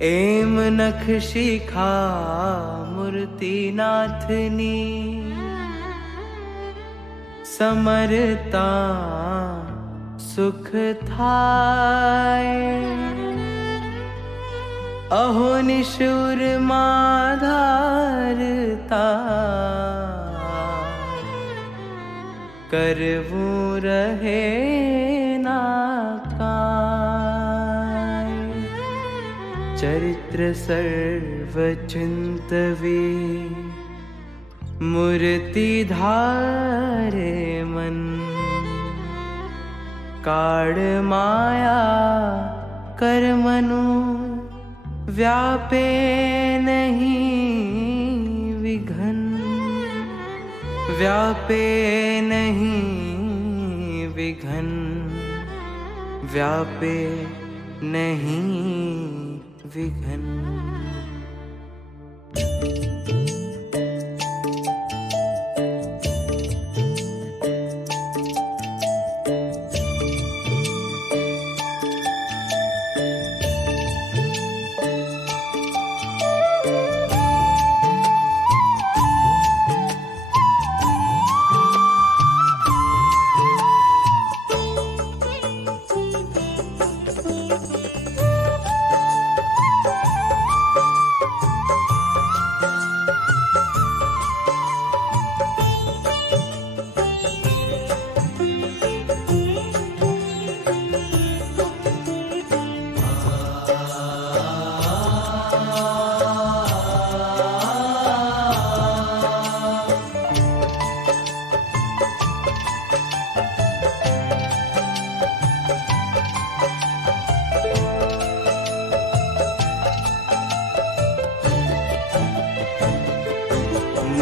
એમ નખ શિખા મૂર્તિનાથની. સમરતા સુખ થાય. અહો નિશુર માધારતા. કરવું રહે ચરિત્ર સર્વ ચિંતવે મૂર્તિ ધારે મન કાળ માયા કર્મનું વ્યાપે નહીં વિઘન વ્યાપે નહીં weekend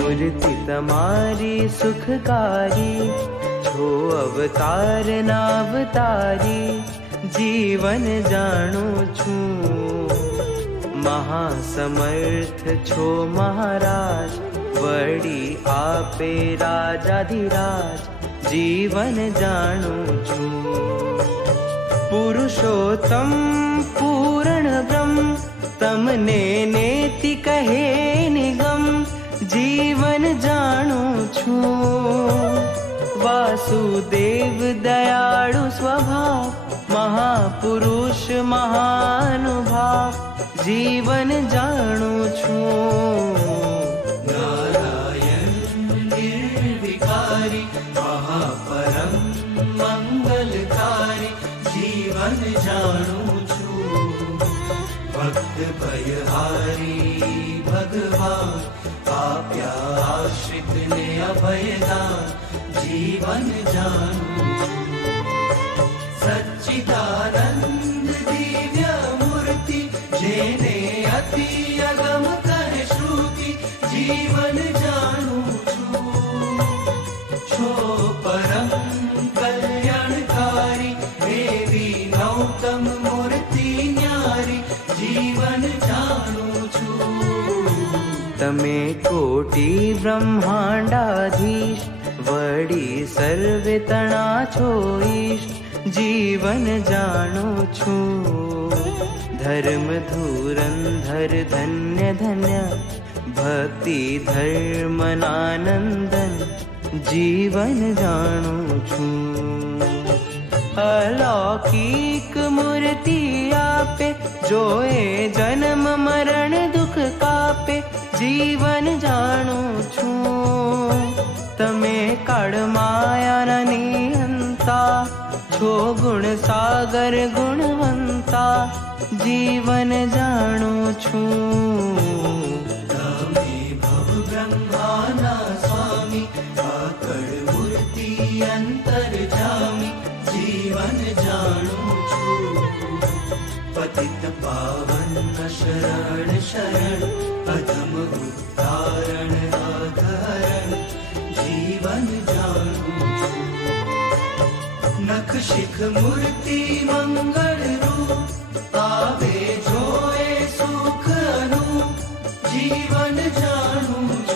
મૂર્તિ તમારી સુખકારી છો અવતાર ના જીવન જાણું છું મહાસમર્થ છો મહારાજ વળી આપે રાજાધિરાજ જીવન જાણું છું પુરુષોત્તમ પૂરણ બ્રહ્મ તમને નેતિ છું. વાસુદેવ દયાળુ સ્વભાવ મહાપુરુષ મહાનુભાવ જીવન જાણું છું. જાણું છું. ભક્ત ભયહારી ભગવાન. आश्रित ने अभयदा जीवन जानू। जेने अति अगम अतियगमतन श्रुति जीवन जानू परम कल्याणकारी देवी नौतम તમે કોટી બ્રહ્માંડાધીશ વડી સર્વે તણા છો ઈશ જીવન જાણો છું ધર્મ ધુરંધર ધન્ય ધન્ય ભક્તિ ધર્મનાનંદન જીવન જાણું છું અલૌકિક મૂર્તિ જોએ જન્મ, મરણ, દુઃખ કાપે, જીવન જાણું છું. તમે કાળ માયાના નિયંતા છો, ગુણ સાગર ગુણવંતા, જીવન જાણું છું. અંતર જામી, જીવન જાણું છું. पतित पावन शरण शरण पदम उद्धारण आधारण जीवन जाण नख शिख मूर्ति मंगल रूप आवे जोए सुख अनु जीवन जानू।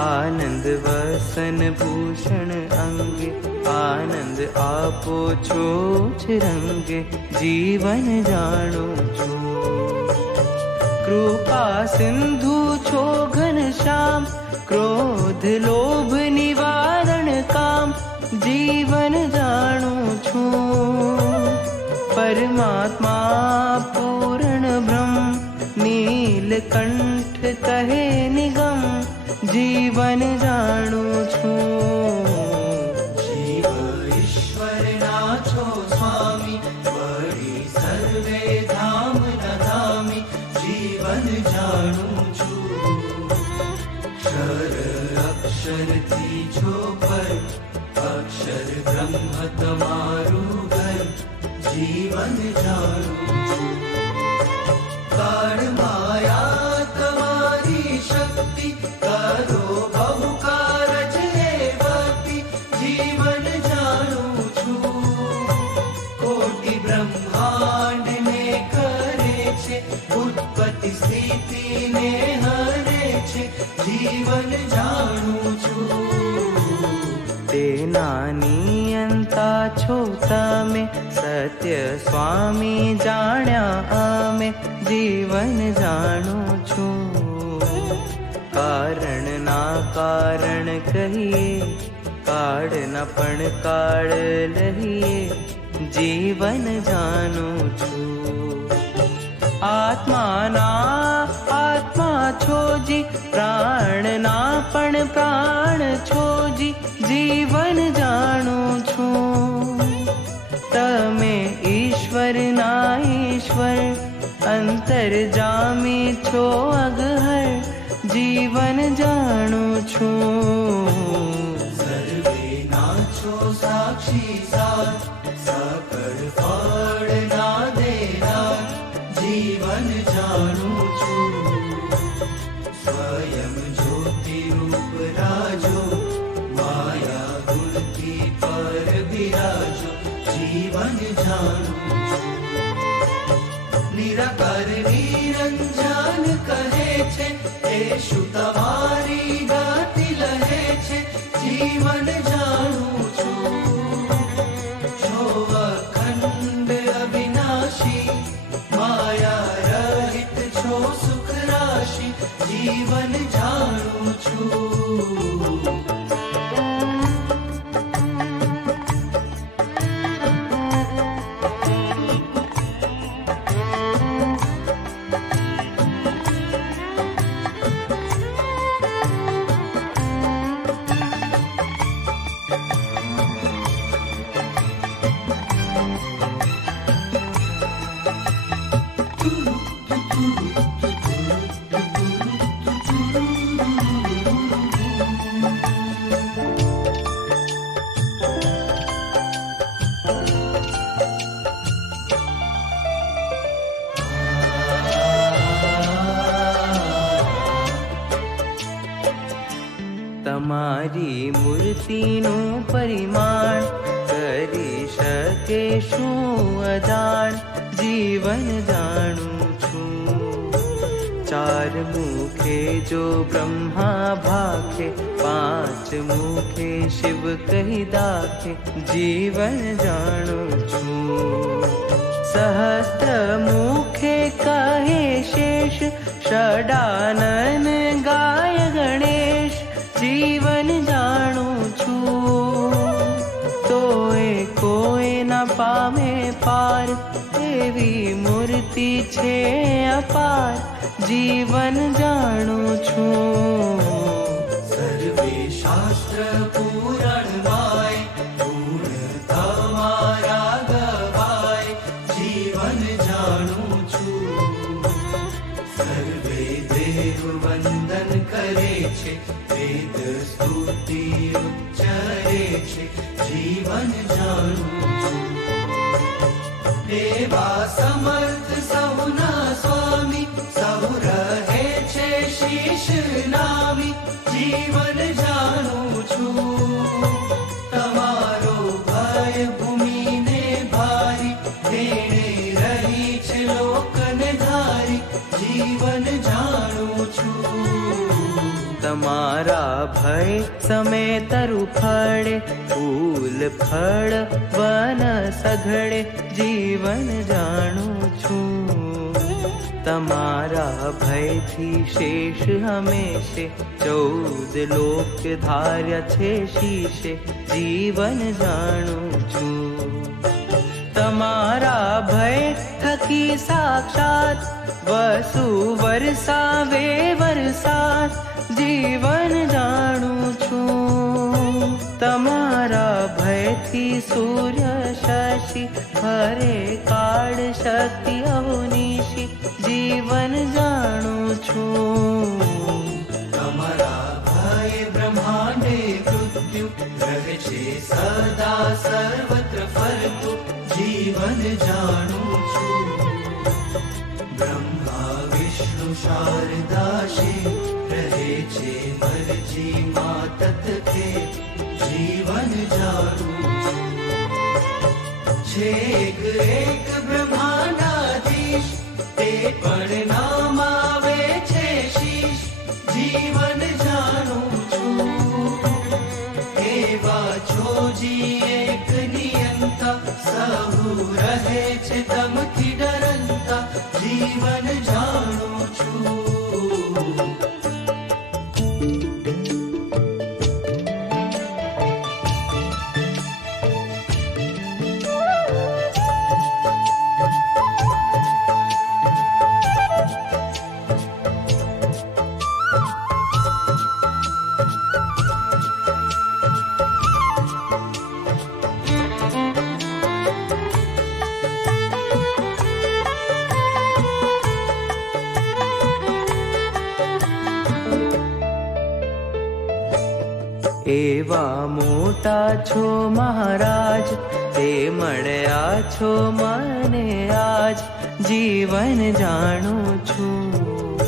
આનંદ વસન ભૂષણ અંગે, આનંદ આપો છો જ રંગે જીવન જાણો છો. કૃપા સિંધુ છો ઘનશ્યામ ક્રોધ લોભ નિવારણ કામ, જીવન જાણો છો. પરમાત્મા પૂર્ણ બ્રહ્મ, નીલકંઠ કહે નિગમ જીવન જાણું છું જીવ ઈશ્વરના છો સ્વામી વળી સર્વે ધામ ધામી જીવન જાણું છું અક્ષર અક્ષરથી છો પર અક્ષર બ્રહ્મ તમારું જીવન જાણું કારણ ના કારણ કહીએ કાળ ના પણ કાળ લહીએ, જીવન જાણું છું. આત્માના આત્મા છોજી, પ્રાણના પણ પ્રાણ છોજી, જીવન જાણું છું. તમે ઈશ્વરના ઈશ્વર, અંતર જામી છો અગહર જીવન જાણું છું. સર્વે નાચો સાક્ષી સાથ સકળ ફળ ના દેનાર જીવન જાણું છું. શું તમારી ગતિ લહે છે જીવન ચાર મુખે જો બ્રહ્મા ભાખે પાંચ મુખે શિવ કહી દાખે જીવન જાણું છું સહસ્ત્ર મુખે કહે શેષ ષડાનન ગાય ગણેશ જીવન જાણું છું તોય કોઈ ના પામે પાર એવી મૂર્તિ છે અપાર જીવન જાણું છું. સર્વે શાસ્ત્ર પૂરણ તમારા ગવાય, જીવન જાણું છું. સર્વે દેવ કરે છે, વેદ સ્તુતિ ઉચ્ચરે છે, જીવન જાણું છું. દેવા સમર્થ દેશ નામી ભારી દેણે જીવન જાણું છું. તમારા ભય સમે તરુ ફળે ફૂલ ફળ વન સઘળે, જીવન જાણું છું. તમારા ભયથી શેષ હમેશે ચૌદ લોક ધાર્યા છે શીશે, જીવન જાણું છું. તમારા ભય થકી સાક્ષાત વસુ વરસાવે વરસાદ, જીવન જાણું છું. તમારા ભયથી સૂર્ય શશી હરે કાળ શક્તિ અવનીશી જીવન જાણું છું તમારા ભય બ્રહ્માંડે મૃત્યુ રહે છે સદા સર્વત્ર ફરતું જીવન જાણું છું છેક એક બ્રહ્માંડાધીશ તે પણ નામ આવે છે શીશ. જીવન જાણું છું. એવા છોજી એક નિયંતા. સહુ રહે છે તમથી ડરંતા. જીવન જાણું છો મને આજ જીવન જાણું છું.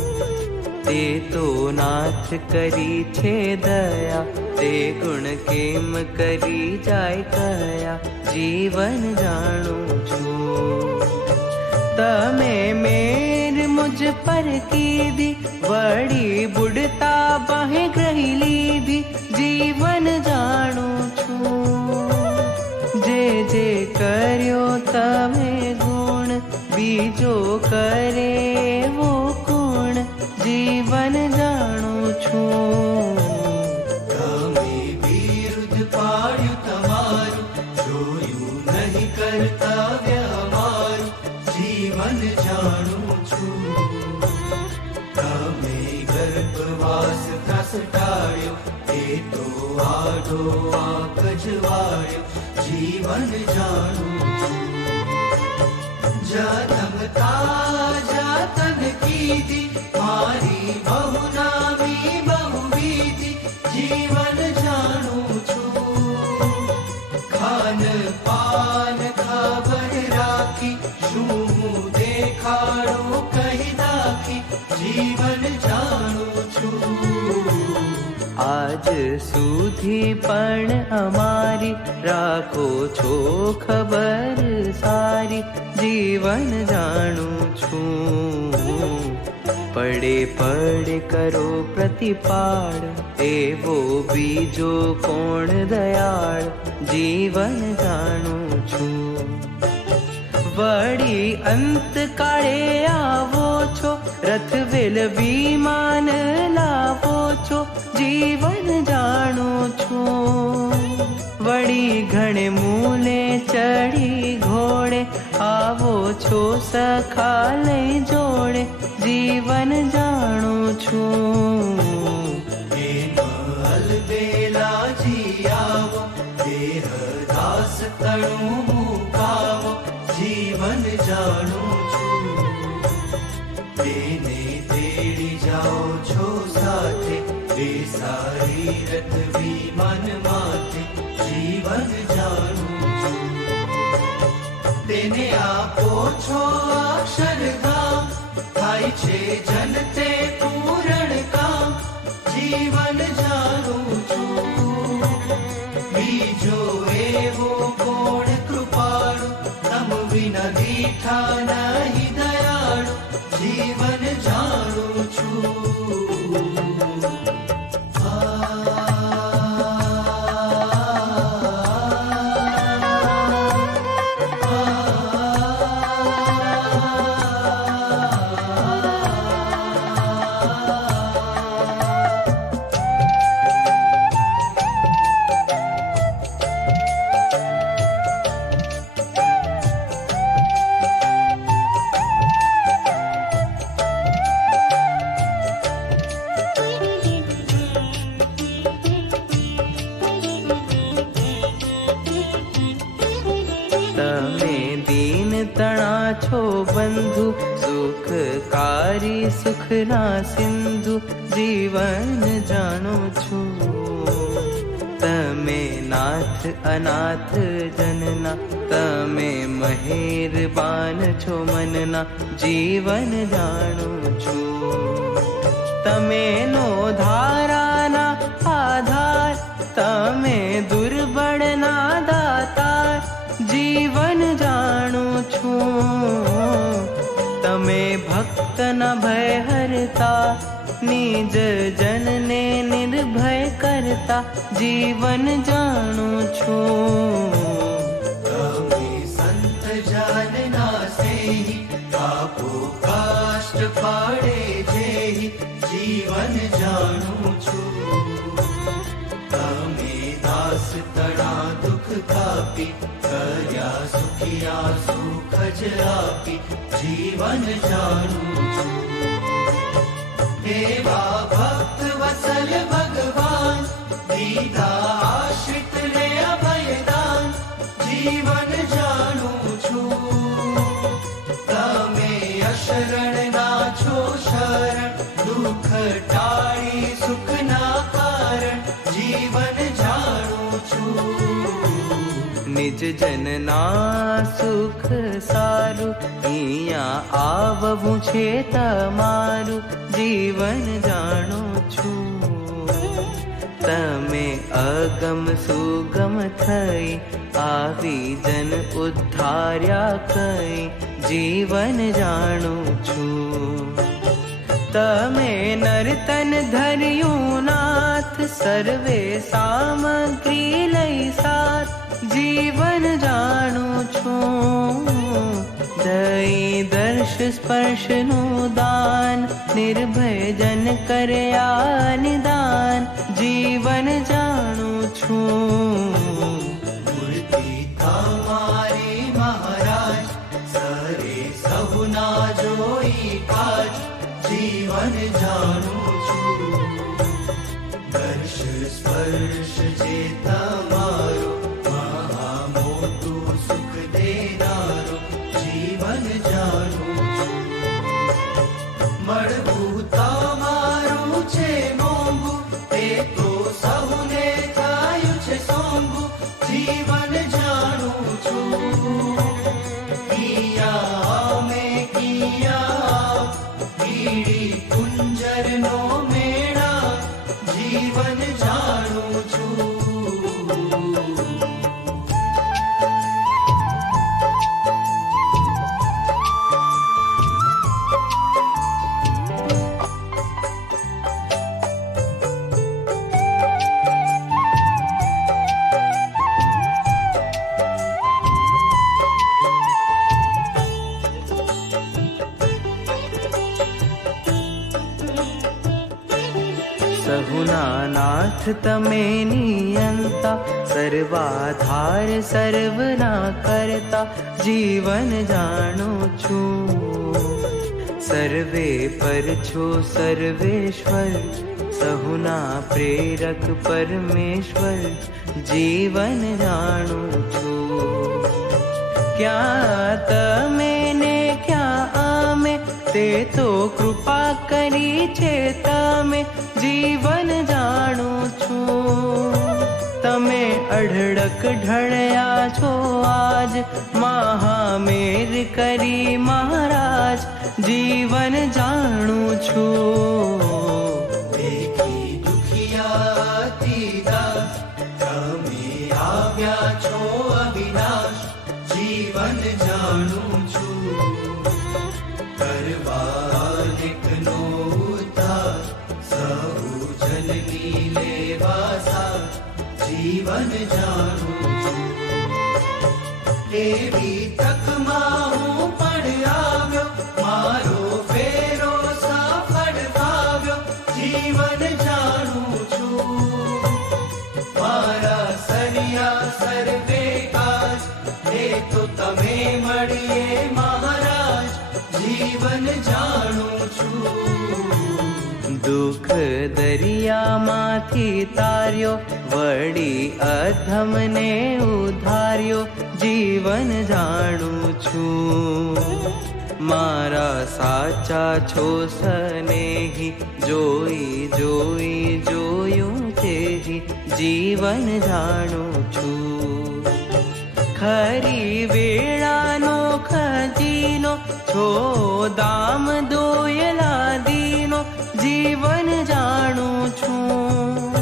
તે તો નાથ કરી છે દયા, તે ગુણ કેમ કરી જાય કયા? જીવન જાણું છું. તમે મેર મુજ પર કીધી, વળી બુડતા બહે ગ્રહી લીધી, જીવન જાણું છું. જે કર્યો તમે ગુણ બીજો કરે વો કોણ જીવન જાણું છું. जीवन जानो। जनम जातन मी मारी बहुनामी बहुवीति जीवन जान। આજ સુધી પણ અમારી રાખો છો ખબર સારી. જીવન જાણું છું. પડે પડે કરો પ્રતિપાળ, એવો બીજો કોણ દયાળ? જીવન જાણું છું. વળી અંત કાળે આવો છો રથ વેલ વિમાન લાવો છો, જીવન જાણું છું. વળી ઘણે મૂલે ચડી ઘોડે, આવો છો સખા જોડે, જીવન જાણું છું. બેલાજી આવો, દેહ દાસ તણું જીવન જાણું છું. તેને તેડી જાઓ છો સાથે બે સારી રથ વિમાન માથે, જીવન જાણું છું. તેને આપો છો અક્ષરધામ થાય છે જનતે પૂરણ કામ, જીવન જાણું અનાથ જનના તમે મહેરબાન છો મનના જીવન જાણું છું તમે નો ધારાના આધાર તમે દુર્બળના દાતાર જીવન જાણું છું તમે ભક્તના ભય હરતા નિજ જનને જીવન જાણું છું. સંત જાનના સેહી આપો કાષ્ટ પાડે જેહી જીવન જાણું છું તમે દાસ તણા દુઃખ કાપી કર્યા સુખિયા સુખ જ આપી જીવન જાણું છું દેવા ભક્ત વસલ જનના સુખ સારું. અહીંયા આવવું છે તમારું. જીવન જાણો છું. તમે અગમ સુગમ થઈ આવી જન ઉદ્ધાર્યા કઈ જીવન જાણું છું. તમે નર્તન ધર્યું નાથ સર્વે સામગ્રી લઈ સાથ જીવન જાણું છું દઈ દર્શ સ્પર્શનું દાન નિર્ભય જન કર્યા નિદાન જીવન જાણું છું જાણું છું દર્શ સ્પર્શ જે તમારો I don't know. સહુના નાથ તમે નિયંતા સર્વાધાર સર્વના કરતા જીવન જાણું છું સર્વે પર છો સર્વેશ્વર સહુના પ્રેરક પરમેશ્વર જીવન જાણું છું ક્યાં તમે તે તો કૃપા કરી છે તમે જીવન જાણું છું. તમે અઢળક ઢળ્યા છો આજ મહામેર કરી મહારાજ જીવન જાણું છું. છો જીવન જાણું જીવન જાણું છું એવી તકમાં હું પણ આવ્યો મારો ફેરો સફળ પાવ્યો જીવન જાણું છું મારા સરિયા સર્વે કાજ એ તો તમે મળીએ મહારાજ જીવન જાણું છું દુઃખ દરિયામાંથી તાર્યો, વળી અધમને ઉધાર્યો. જીવન જાણું છું. મારા સાચા છો સ્નેહી, જોઈ જોઈ, જોયું તેહી જીવન જાણું છું. ખરી વેળાનો ખજીનો, છો દામ દોયલા જીવન જાણું છું.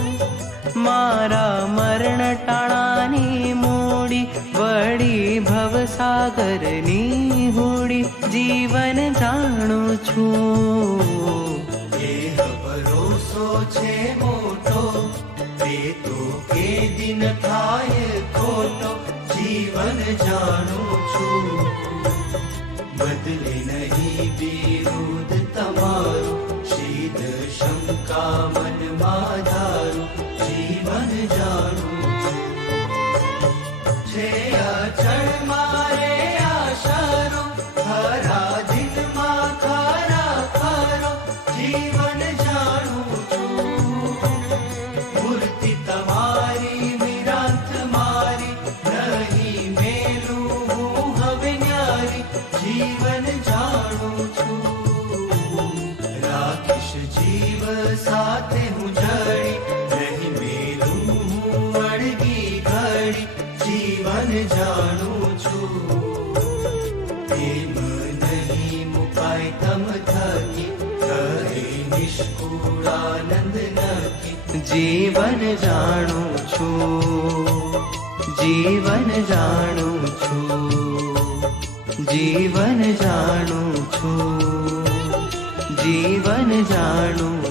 મારા મરણ ટાણાની મૂડી, વળી ભવસાગરની હોડી જીવન જાણું છું. ભરોસો છે મોટો તે તો કે દિન થાય ખોટો, જીવન જાણું છું. બદલે નહીં વિરુદ્ધ શંકા મનમાં ધારું જીવન જાણું છું. અચળ મારે જીવન જાણું છું જીવન જાણું છું જીવન જાણું છું જીવન જાણું છું